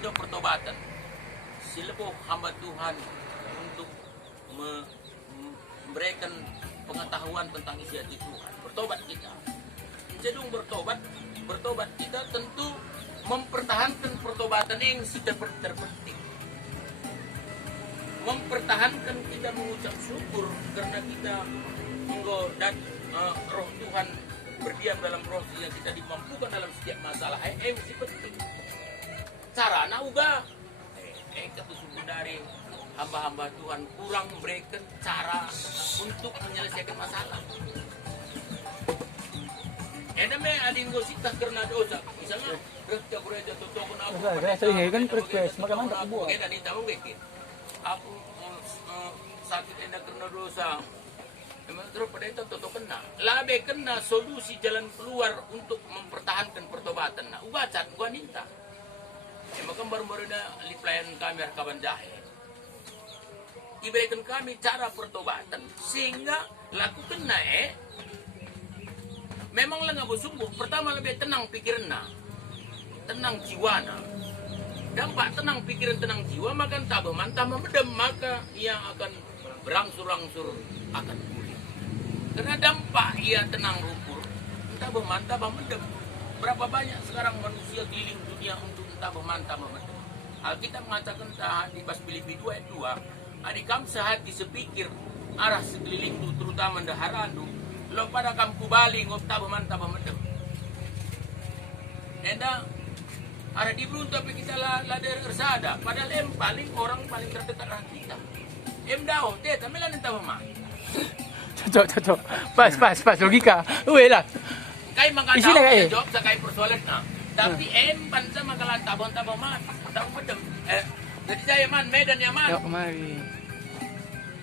hidup pertobatan. Sileboh hamba Tuhan untuk memberikan pengetahuan tentang isi hati Tuhan. Bertobat kita. Jadi bertobat kita tentu mempertahankan pertobatan yang sudah terpenting. Mempertahankan kita mengucap syukur karena kita menggoda roh Tuhan berdiam dalam roh yang kita dimampukan dalam setiap masalah. Mesti penting. Cara uga ketusuk dari hamba-hamba Tuhan kurang memberikan cara untuk menyelesaikan masalah. Ename ading gosita karena dosa. Misalnya kerja gereja tutup aku. Saya ingin kan request maka tak buat. Oke, dan tahu gak? Aku sakit enak karena dosa. Memang terus pada itu tutup kena. Labe kena solusi jalan keluar untuk mempertahankan pertobatan. Nah, ubacat gua minta. Maka baru-baru ada pelayan kami kawan jahe. Diberikan kami cara pertobatan sehingga lakukan memanglah nggak bersungguh. Pertama lebih tenang pikirannya, tenang jiwana. Dampak tenang pikiran, tenang jiwa, maka tak mantap memedem, maka ia akan berangsur-angsur akan pulih. Karena dampak ia tenang rumpur, entah mantap memedem. Berapa banyak sekarang manusia keliling dunia untuk entah mantap memedem. Alkitab mengatakan di pas Filipi 2 ayat 2, adikam sehati sepikir arah sekeliling tu terutama daharandu. Lo pada kamu balik ngopta mantap memedem. Enda ada di belum tapi kita ladar ersada. Padahal orang paling terdekat dengan kita. Dao, tapi lah entah mama. Cocok. Pas logika. Lah. Kai mangkana jawab sakai persoalan na. Tapi pansa makalan tabon man. Tak medem. Jadi saya Medan ya man. Yuk kemari.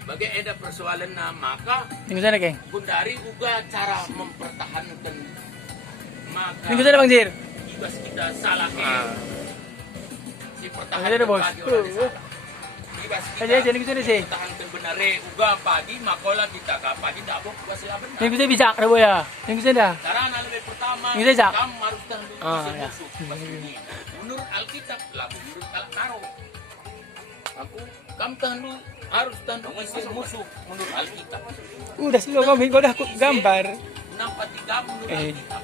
Bagi ada persoalan na maka Minggu sana, Keng. Bundari juga cara mempertahankan maka Minggu sana, Bang Jir. ibas kita salah si Ada bos. ibas Aja minggu sana sih. pertahankan benare uga padi makola kita ka padi dabo uga sila benar. Minggu sana bijak ada boya. Minggu sana. Cara lebih pertama Minggu sana. kamu harus tahan Ya. musuh. Menurut Alkitab laku menurut Al-Naro. Kamu tahan dulu harus tahan musuh menurut Alkitab. Udah sih kau udah aku gambar. Nampak di kamu menurut Alkitab.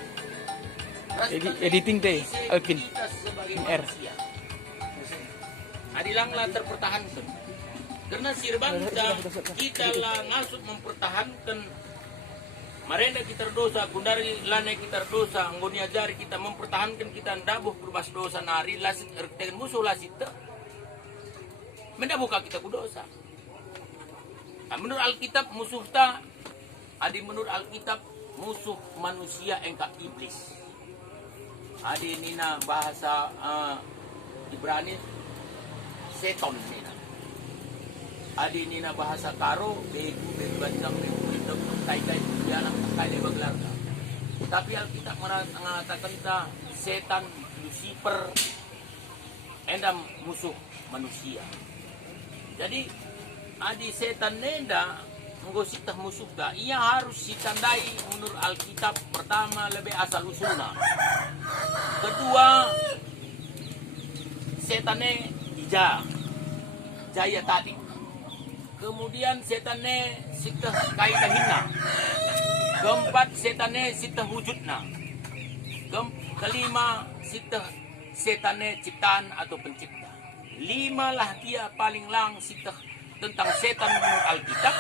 Editing teh Alvin Kita sebagai R. manusia adilanglah terpertahankan karena sirban kita lah ngasut mempertahankan marenda kita dosa gundari lane kita dosa anggonia jari kita mempertahankan kita ndabuh berbas dosa nari lasit ertegen musuh lasit mendabuka kita ku dosa. Menurut Alkitab musuh menurut Alkitab musuh manusia engkau iblis. Adi nina bahasa Ibrani seton nina. Adi nina bahasa Karo begu bancang begu hitam tai jalan tai baglarga. Tapi Alkitab mengatakan setan Lucifer endam musuh manusia. Jadi adi setan nenda menggositah musuh ia harus ditandai menurut Alkitab. Pertama lebih asal usulna. Kedua setannya jaya tadi. Kemudian setannya sitah kaitan hina. Keempat setannya sitah wujudna. Kelima sitah setannya ciptaan atau pencipta. Lima lah dia paling lang sitah tentang setan menurut Alkitab.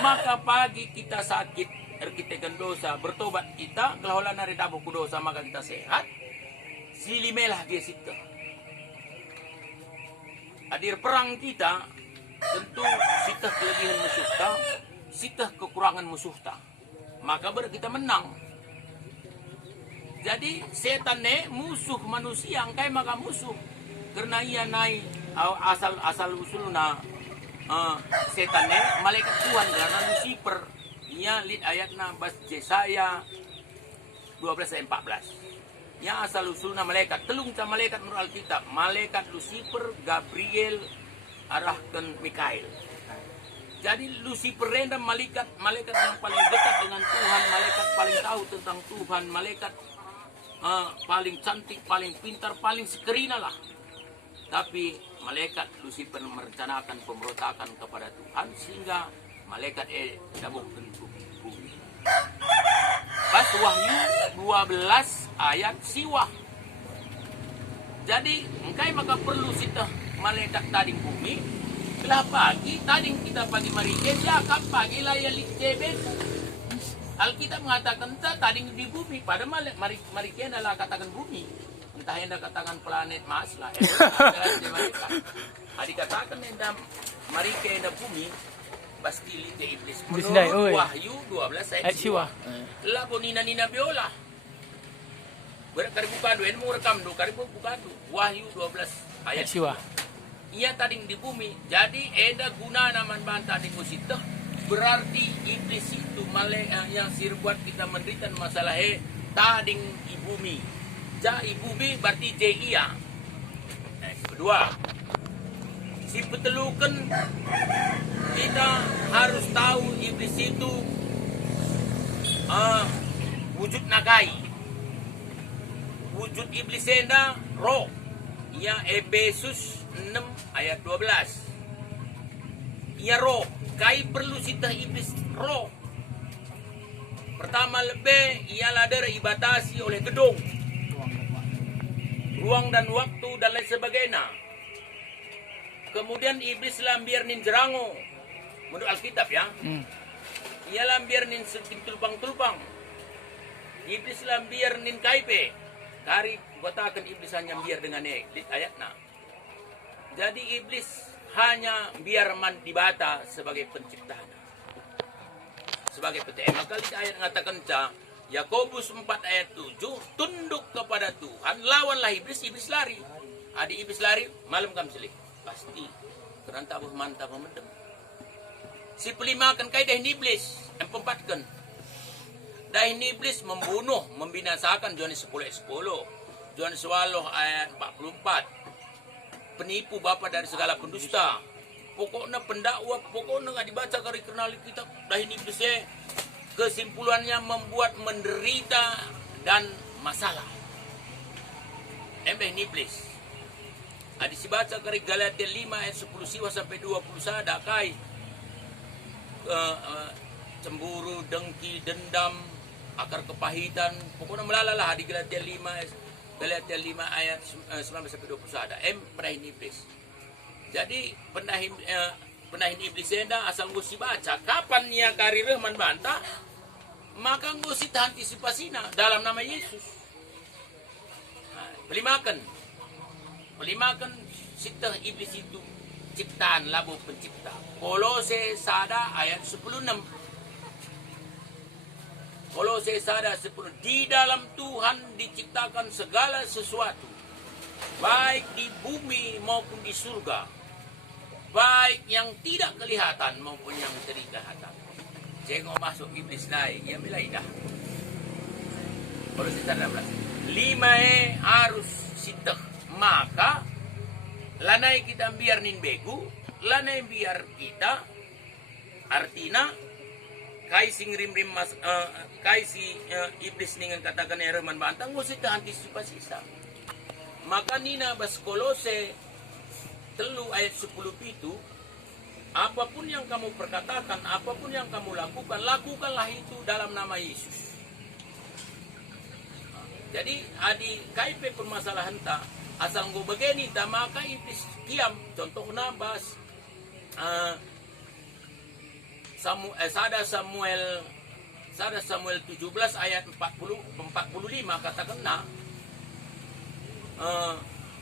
Maka pagi kita sakit, kita dosa, bertobat kita, kelahulan hari dabuh dosa, maka kita sehat. Silimelah dia situ. Hadir perang kita, tentu sitah kelebihan musuh ta, sitah kekurangan musuh ta. Maka kita menang. Jadi setan musuh manusia, angkai maka musuh. Karena ia naik asal usulna. Setan malaikat Tuhan karena Lucifer ia lihat ayatna bas Yesaya 12 ayat 14 yang asal usulna malaikat telung ca malaikat menurut Alkitab malaikat Lucifer Gabriel arahkan Mikael. Jadi Lucifer renda malaikat yang paling dekat dengan Tuhan, malaikat paling tahu tentang Tuhan, malaikat paling cantik, paling pintar, paling sekerina lah. Tapi malaikat Lucifer merencanakan pemberontakan kepada Tuhan sehingga malaikat dabuhkeun bumi. Pas Wahyu 12 ayat siwah. Jadi engkai maka perlu sitah malaikat tading bumi. Kelah pagi tading kita pagi marike jakap pagi layali cebek. Alkitab mengatakan tading di bumi pada marike adalah katakan bumi. Entah yang katakan planet Mars lah. Dikatakan yang marike yang bumi pasti lite iblis. Menurut Wahyu 12 ayat siwah. Lah nina biola. Karibu kadu, ini mau rekam do, karibu kadu. Wahyu 12 ayat siwah. Ia tading di bumi, jadi eda guna naman banta di musita. Berarti iblis itu yang sirbuat kita menderita masalah tading di bumi. Ja bumi berarti ia. Kedua, si petelukan kita harus tahu iblis itu wujud nagai. Wujud iblis enda roh. Ia Efesus 6 ayat 12. Ia roh. Kai perlu sitah iblis roh. Pertama lebih ialah dibatasi oleh gedung, ruang dan waktu dan lain sebagainya. Kemudian iblis lambiar nin jerango. Menurut Alkitab ya. Ia lambiar nin tulpang-tulpang. Iblis lambiar nin kaipe. Kari katakan iblis hanya biar dengan ayatnya. Jadi iblis hanya biar dibata sebagai penciptaan, sebagai PTM. Maka ayat mengatakan Yakobus 4 ayat 7, tunduk kepada Tuhan, lawanlah iblis, iblis lari. Adi iblis lari, malam kami selik. Pasti kerana tak mantap memedem. Si pelima akan kaidah iblis, yang pempatkan. Dahin iblis membunuh, membinasakan Yohanes 10 ayat 10. Yohanes 10 ayat 44. Penipu bapa dari segala pendusta. Pokoknya pendakwa, pokoknya nggak dibaca karena kitab. Dahin iblisnya kesimpulannya membuat menderita dan masalah. Dahin iblis. Adisi baca dari Galatia 5 ayat 10 siwa sampai 20 sada kai. Cemburu, dengki, dendam, akar kepahitan, pokoknya melalalah di Galatia 5 ayat 19 sampai 20 ada penahin iblis. Jadi penahin iblis enda asal ngusi baca kapan ia karir man bantah, maka ngusi antisipasina dalam nama Yesus. Pelimakan sitah iblis itu ciptaan labu pencipta. Kolose sada ayat 16. Kolose sada 10. Di dalam Tuhan diciptakan segala sesuatu, baik di bumi maupun di surga, baik yang tidak kelihatan maupun yang kelihatan. Jangan masuk iblis naik, ya milai dah. Kolose sada 16. 5 harus sitah, maka lanai kita biar nin begu, lanai biar kita artina kaisi ngirim mas kaisi iblis dengan katakan yang reman bantang ngusik antisipasi sa. Maka nina bas Kolose 3 ayat 10 itu, apapun yang kamu perkatakan, apapun yang kamu lakukan, lakukanlah itu dalam nama Yesus. Jadi adi kaipe permasalahan ta asal go begini ta maka iblis diam. Contohnya bas Sada Samuel 17 ayat 45 katakanlah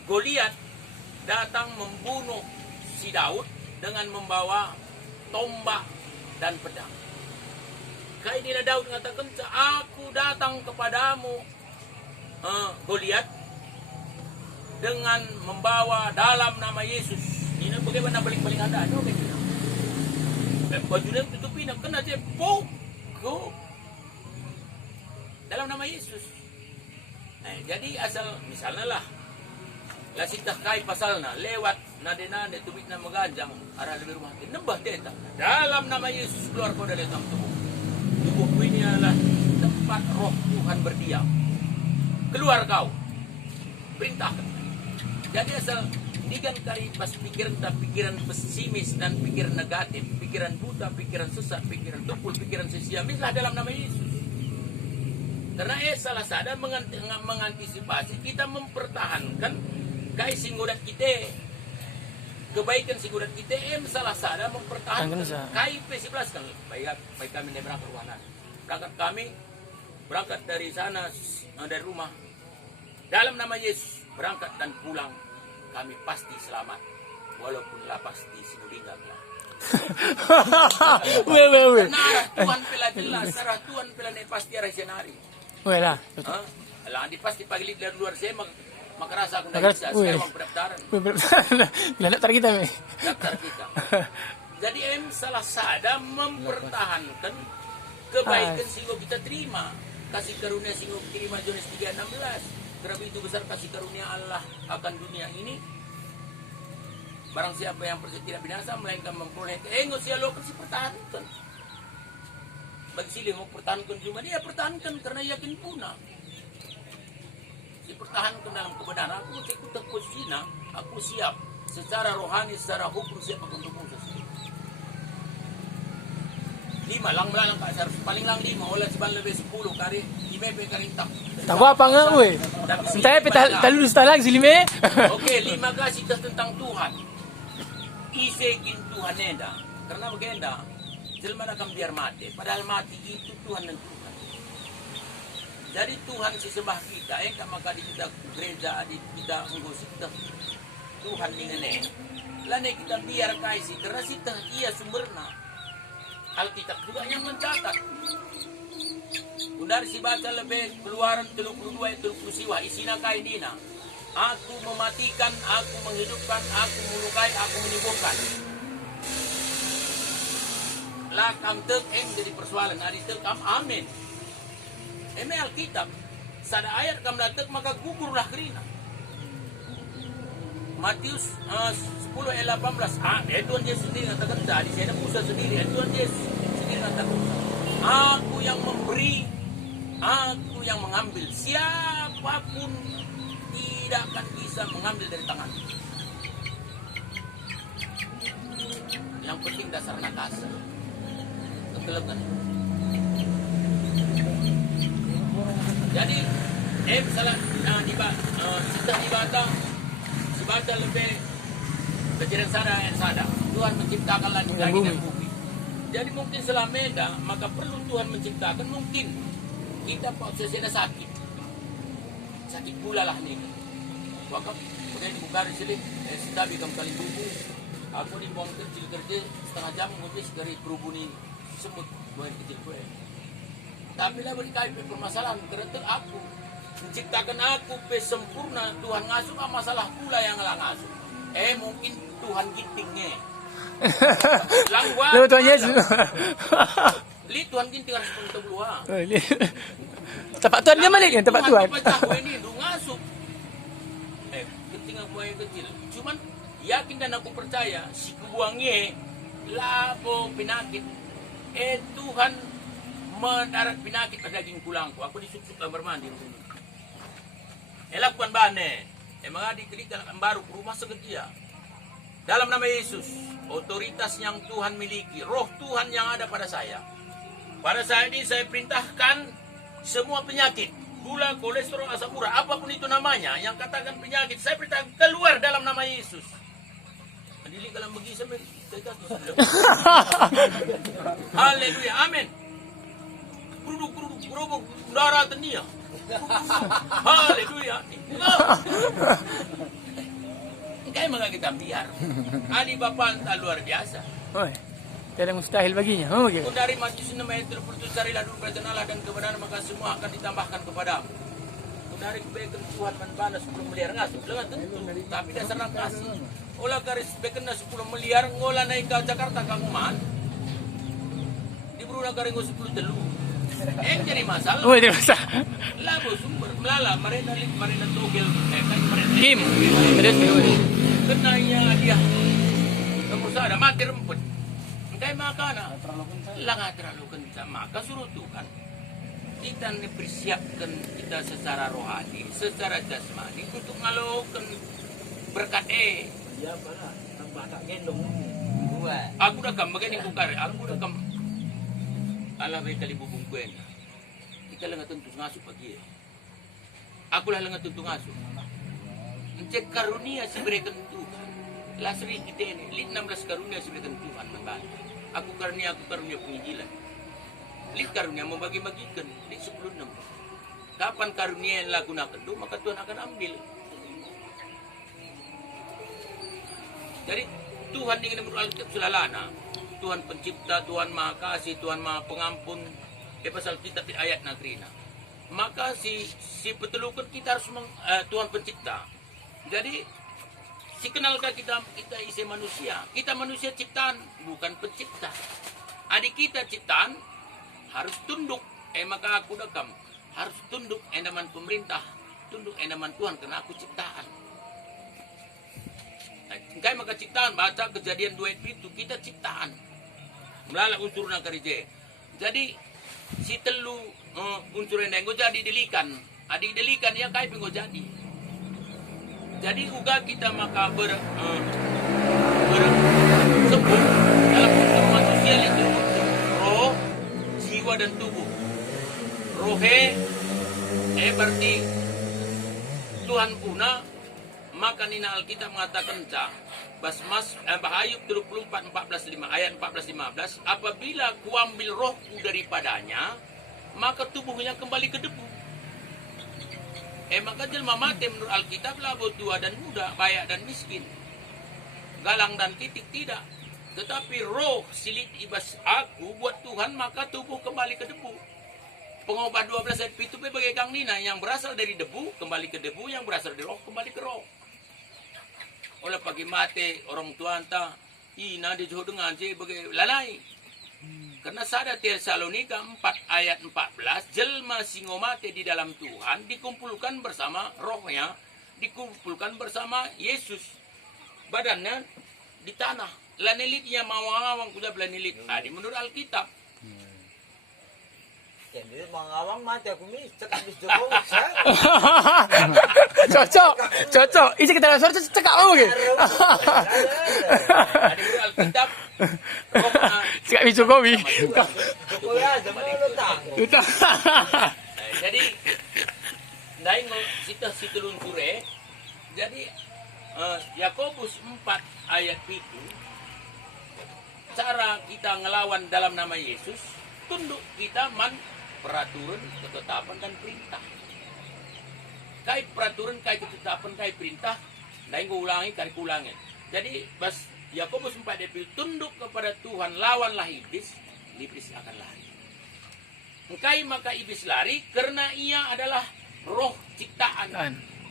Goliat datang membunuh si Daud dengan membawa tombak dan pedang. Kaidina Daud mengatakan, aku datang kepadamu Goliat dengan membawa dalam nama Yesus. Ini bagaimana paling ada bagaimana? Bajunya tutupi nak kena je go dalam nama Yesus. Jadi asal misalnya lah lasitah kai pasalna lewat nade tubik na magajang arah lebih rumah nembah deta dalam nama Yesus keluar kau dari dalam tubuh ini adalah tempat roh Tuhan berdiam, keluar kau perintahkan. Jadi asal Digan kali pas pikiran pesimis dan pikiran negatif, pikiran buta, pikiran sesat, pikiran tupul, pikiran sesiamislah dalam nama Yesus. Karena salah sada mengantisipasi kita mempertahankan kai singgodat kita, kebaikan singgodat kita, salah sada mempertahankan kai P11 kan. Baik kami ini berangkat ruangan, berangkat dari sana, dari rumah, dalam nama Yesus berangkat dan pulang. Kami pasti selamat, walaupun lapas di Sinulingga. Weh. Karena arah Tuhan pela jelas, arah Tuhan pela pasti arah senari. Weh lah. Lah di pasti pagi dari luar saya maka rasa aku tidak bisa sekarang pendaftaran. Daftar kita, weh. Daftar kita. Jadi salah sada mempertahankan kebaikan sehingga kita terima, kasih karunia sehingga terima Yohanes 3:16. Karena begitu besar kasih karunia Allah akan dunia ini, barang siapa yang percaya tidak binasa melainkan memperoleh si Allah kasih pertahankan. Bagi sini mau pertahankan cuma dia pertahankan karena yakin punah. Dipertahankan dalam kebenaran. Aku ikut posisinya, aku siap secara rohani, secara hukum siap untuk mengurus. 5 lang melang Kak Sar, paling lang 5 oleh seban lebih 10 kari IMP kari tak. Tahu apa enggak, weh? Entah peta lulus talang si lime. Oke, 5 kasih tentang Tuhan. Isekin Tuhan enda. Karena begenda, jelma akan biar mati. Padahal mati itu Tuhan dan Tuhan. Jadi Tuhan sesembah kita, maka di kita gereja, di kita ngusik Tuhan ini. Lane kita biar kasih, karena kita iya sumberna. Alkitab juga yang mencatat. Undar si baca lebih Keluaran 32 ayat 30 isina kainina. Aku mematikan, aku menghidupkan, aku melukai, aku menyembuhkan. Lakam tek jadi persoalan hari tekam amin. Alkitab sada ayat kam latek maka gugurlah kerina. Matius 10 ayat 18. Tuhan Yesus sendiri katakan tadi saya ada Musa sendiri. Tuhan Yesus sendiri katakan, aku yang memberi, aku yang mengambil. Siapapun tidak akan bisa mengambil dari tangan. Yang penting dasar nakasa, kegelapan. Jadi salah baca lebih kejadian sada Tuhan menciptakan langit dan bumi. Jadi mungkin selama itu maka perlu Tuhan menciptakan mungkin kita proses ada sakit pula lah nih. Waktu kemudian dibuka di sini, setabi kali buku, aku dibuang kecil kerja setengah jam ngubis dari kerubuni semut buah kecil gue. Tapi lah berkait permasalahan kereta aku menciptakan aku sempurna Tuhan ngasuh masalah pula yang lah ngasuh. Mungkin Tuhan gitingnya. Langwa. Tuhan Yesus. Li Tuhan ginting harus untuk luar. Tempat Tuhan dia mana kan tempat Tuhan. Apa ini lu ngasuh. Ginting buah yang kecil. Cuman yakin dan aku percaya si kebuangnya labo penyakit. Tuhan mendarat penyakit pada daging kulangku. Aku disuk-suk kamar mandi. Lakukan bane. Emang adik dalam baru rumah seketia. Dalam nama Yesus, otoritas yang Tuhan miliki, roh Tuhan yang ada pada saya. Pada saat ini saya perintahkan semua penyakit, gula, kolesterol, asam urat, apapun itu namanya, yang katakan penyakit, saya perintahkan keluar dalam nama Yesus. Adili kalau begitu sampai haleluya, amin. Keruduk, darah tenia. Haleluya. Kayak mga kita biar. Ali Bapak entah luar biasa. Oh, tidak mustahil baginya. Oh, okay. Kung dari Matius 6 ayat 37 carilah dulu kerajaan Allah dan kebenaran maka semua akan ditambahkan kepadamu. Kung dari kebaikan Tuhan membalas 10 miliar ngasuh. Dengan tentu. Tapi dasar nak kasih. Olah garis beken na 10 miliar ngolah na ikaw Jakarta kaguman. Di Bruna garing 10 telu. Jadi masalah. Oh, jadi masalah. Labo sumber melala marina togel marina. Kim. Kenanya dia. Kamu sada mati rempet. Entah makana. Langat terlalu kencang maka suruh Tuhan. Kita dipersiapkan kita secara rohani, secara jasmani untuk melakukan berkat Iya pala, tambah tak gendong. Buat. Aku dah kam begini bukar. Aku dah kam. Alah baik kali bubung kuen. Kita lengat tentu ngasuh pagi. Aku lah lengat tentu ngasuh. Encek karunia si berikan Tuhan. Lasri kita ini, 16 karunia si berikan Tuhan menggal. Aku karunia penginjilan. Lik karunia membagi-bagikan di 10:6. Kapan karunia yang lagu nak kedu, maka Tuhan akan ambil. Jadi Tuhan ingin menurut Alkitab sulalana. Tuhan pencipta, Tuhan maha kasih, Tuhan maha pengampun. Pasal kitab di ayat nagrina. Maka si petelukan kita harus Tuhan pencipta. Jadi si kenalkah kita isi manusia. Kita manusia ciptaan, bukan pencipta. Adik kita ciptaan harus tunduk. Maka aku dekam harus tunduk endaman pemerintah, tunduk endaman Tuhan karena aku ciptaan. Engkai maka ciptaan, baca Kejadian 2 itu kita ciptaan. Melala unsur nak kerja. Jadi si telu unsur yang go jadi delikan. Adik delikan ya kai pengo jadi. Jadi uga kita maka bersebut dalam unsur manusia itu roh, jiwa dan tubuh. Rohe berarti Tuhan guna. Maka Nina Alkitab mengatakan Basmas Ayub 34 ayat 14-15, apabila kuambil rohku daripadanya, maka tubuhnya kembali ke debu. Maka jelma mati menurut Alkitab lah tua dan muda, bayak dan miskin, galang dan titik tidak. Tetapi roh silit ibas aku buat Tuhan, maka tubuh kembali ke debu. Pengubah 12 ayat itu bagai Kang Nina, yang berasal dari debu kembali ke debu, yang berasal dari roh kembali ke roh. Oleh pagi mati orang tua anta ina dijodoh dengan je bagai lalai. Karena sada Tesalonika 4 ayat 14, jelma singo mati di dalam Tuhan dikumpulkan bersama rohnya, dikumpulkan bersama Yesus. Badannya di tanah. Lanilitnya mawang-mawang kuda belanilit. Tadi menurut Alkitab. Jadi mengawang mati aku ni cekak bis Jokowi. Cocok. Isi kita suara cekak apa ke? Tadi menurut Alkitab. Cekak bis Jokowi. Jokowi aja mana letak. Jadi daing kita situlun sure. Jadi Yakobus 4 ayat itu, cara kita ngelawan dalam nama Yesus, tunduk kita peraturan, ketetapan dan perintah. Kai peraturan, kai ketetapan, kai perintah, daing ulangi, kai ulangi. Jadi Yakobus 4 ayat itu, tunduk kepada Tuhan, lawanlah iblis, iblis akan lari. Engkai maka iblis lari karena ia adalah roh ciptaan,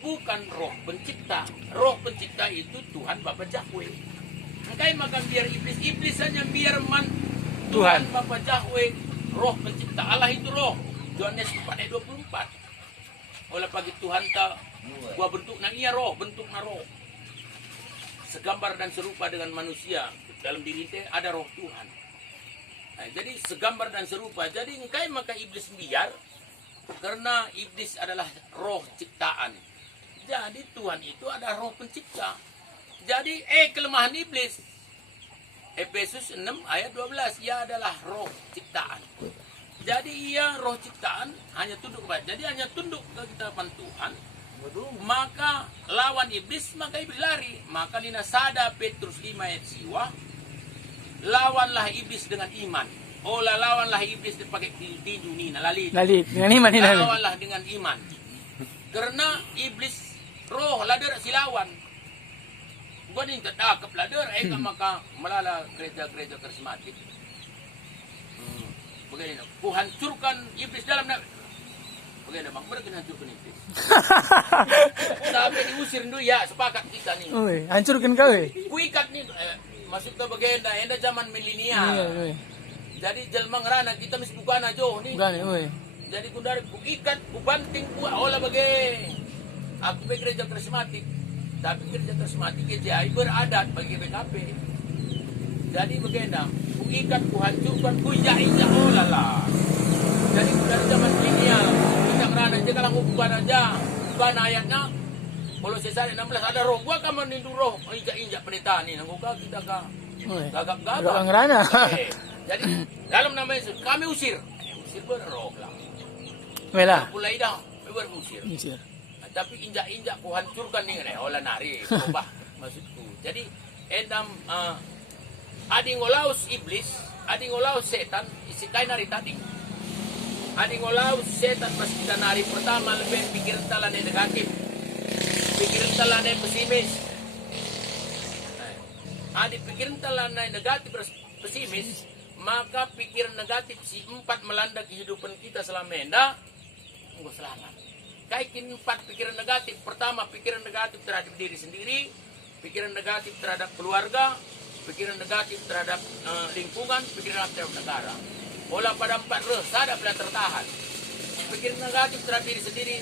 bukan roh pencipta. Roh pencipta itu Tuhan Bapa Yahweh. Engkai maka biar iblis saja biar Tuhan Bapa Yahweh, roh pencipta. Allah itu roh. Yohanes 4 ayat 24. Oleh pagi Tuhan tak gua bentuk na ia roh, bentuk na roh. Segambar dan serupa dengan manusia. Dalam diri kita ada roh Tuhan. Nah, jadi segambar dan serupa. Jadi engkai maka iblis biar karena iblis adalah roh ciptaan. Jadi Tuhan itu ada roh pencipta. Jadi kelemahan iblis. Efesus 6 ayat 12, ia adalah roh ciptaan. Jadi ia roh ciptaan hanya tunduk kepada. Jadi hanya tunduk ke ketetapan Tuhan. Maka lawan iblis, maka iblis lari. Maka lina sada Petrus 5 ayat siwa, lawanlah iblis dengan iman. Lawanlah iblis pakai tinju nina lalit. Dengan iman ini. Lawanlah dengan iman. Karena iblis roh ladar silawan. Gua ni tertangkap ladar, maka melala gereja-gereja karismatik. Bagaimana? Ku hancurkan iblis dalam nama. Bagaimana bang? Mereka hancurkan iblis. Sampai diusir dulu ya, sepakat kita nih. Hancurkan kau. Ku ikat nih, masuk ke bagaimana? Enda zaman milenial. Jadi jelma ngerana kita mesti bukan aja nih. Jadi ku dari ku ikat, ku banting ku olah bagai. Aku gereja karismatik. Tapi gereja karismatik GJI beradat bagi PKP. Jadi bagaimana? Ku ikat, ku hancurkan, ku iya lah. Jadi dari zaman milenial kita merana aja kalau bukan aja, bukan ayatnya Kalau sesari 16 ada roh, gua kan menindu roh, injak-injak pendeta nih, nangguka kita ka gagap-gagap. Gagap ngerana. Jadi dalam nama Yesus kami usir berroh lah. Wela. Mulai dah, berusir. Usir. Tapi injak-injak ku hancurkan nih, olah nari, ubah maksudku. Jadi edam adi ngolaus iblis, adi ngolaus setan, isi kain nari tadi. Adi ngolaus setan pas kita nari pertama lebih pikiran talan yang negatif. Pikiran talan yang pesimis. Adi pikiran talan yang negatif pesimis, maka pikiran negatif si 4 melanda kehidupan kita selama endah, enggak selamat. Kaikin 4 pikiran negatif. Pertama, pikiran negatif terhadap diri sendiri, pikiran negatif terhadap keluarga, pikiran negatif terhadap lingkungan, pikiran negatif terhadap negara. Olah pada 4 roh, sadap dan tertahan. Pikiran negatif terhadap diri sendiri,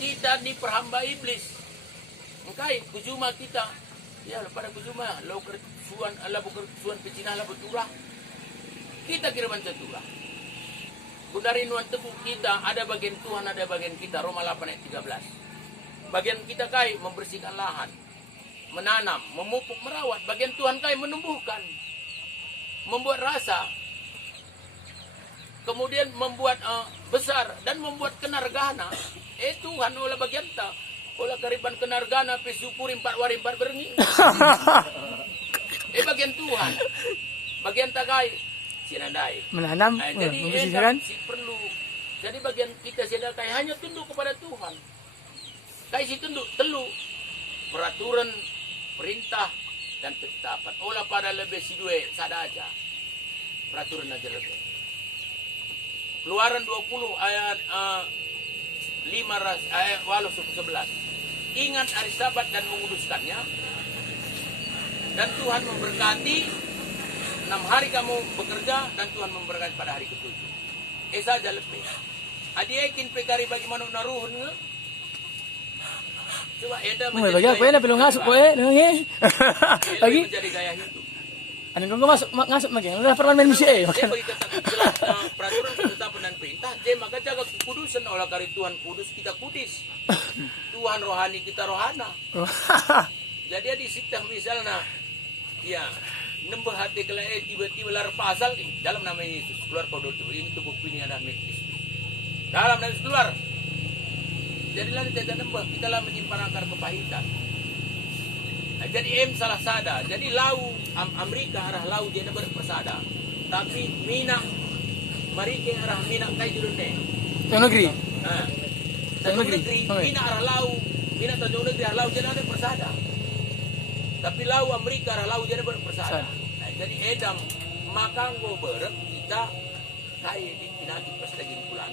kita ni perhamba iblis. Mengkai, kujuma kita, ya pada kujuma, lau kersuan, ala kersuan pecina, ala bercurah. Kita kiraman tercurah. Dari nuan tebu kita ada bagian Tuhan, ada bagian kita. Roma 8 ayat 13. Bagian kita kai membersihkan lahan, menanam, memupuk, merawat. Bagian Tuhan kai menumbuhkan, membuat rasa, kemudian membuat besar dan membuat kenargana. Tuhan olah bagian ta, olah kariban kenargana pesupuri 4 wari 4 berengi. Bagian Tuhan, bagian ta kai sinandai. Menanam, Jadi membersihkan. si perlu. Jadi bagian kita sedang kayak hanya tunduk kepada Tuhan. Kayak si tunduk telu peraturan, perintah dan ketetapan. Olah pada lebih si dua sada aja. Peraturan aja lebih. Keluaran 20 ayat 5 ayat 11. Ingat hari Sabat dan menguduskannya. Dan Tuhan memberkati 6 hari kamu bekerja dan Tuhan memberkati pada hari ke-7. Saja lebih. Adi yakin pekari bagaimana naruhun nge? Coba eda Bagi aku na belum ngasuk ko nangis. Lagi. menjadi gaya hidup. Ano kung masuk ngasuk lagi. Udah pernah main musik Dia bagi jelas peraturan ketetapan dan perintah. Dia maka jaga kekudusan oleh karena Tuhan kudus kita kudus. Tuhan rohani kita rohana. Jadi di situ misalnya ya nembah hati kelai tiba-tiba lar pasal ini dalam nama Yesus keluar kau dodo ini tubuh ini ada Kristus dalam nama Yesus keluar. Jadilah tidak nembah kita lah menyimpan akar kepahitan. Nah, jadi salah sada. Jadi lau Amerika arah lau dia berpersada. Tapi Mina Marike arah Mina kai jurune. Yang negeri. Nah, Yang negeri. Mina arah lau Mina tanjung negeri arah lau jadi ada persada. Tapi lau Amerika arah lau jadi berpersada. Nah, jadi edam makanggo berek kita kai di pinati pas lagi pulang.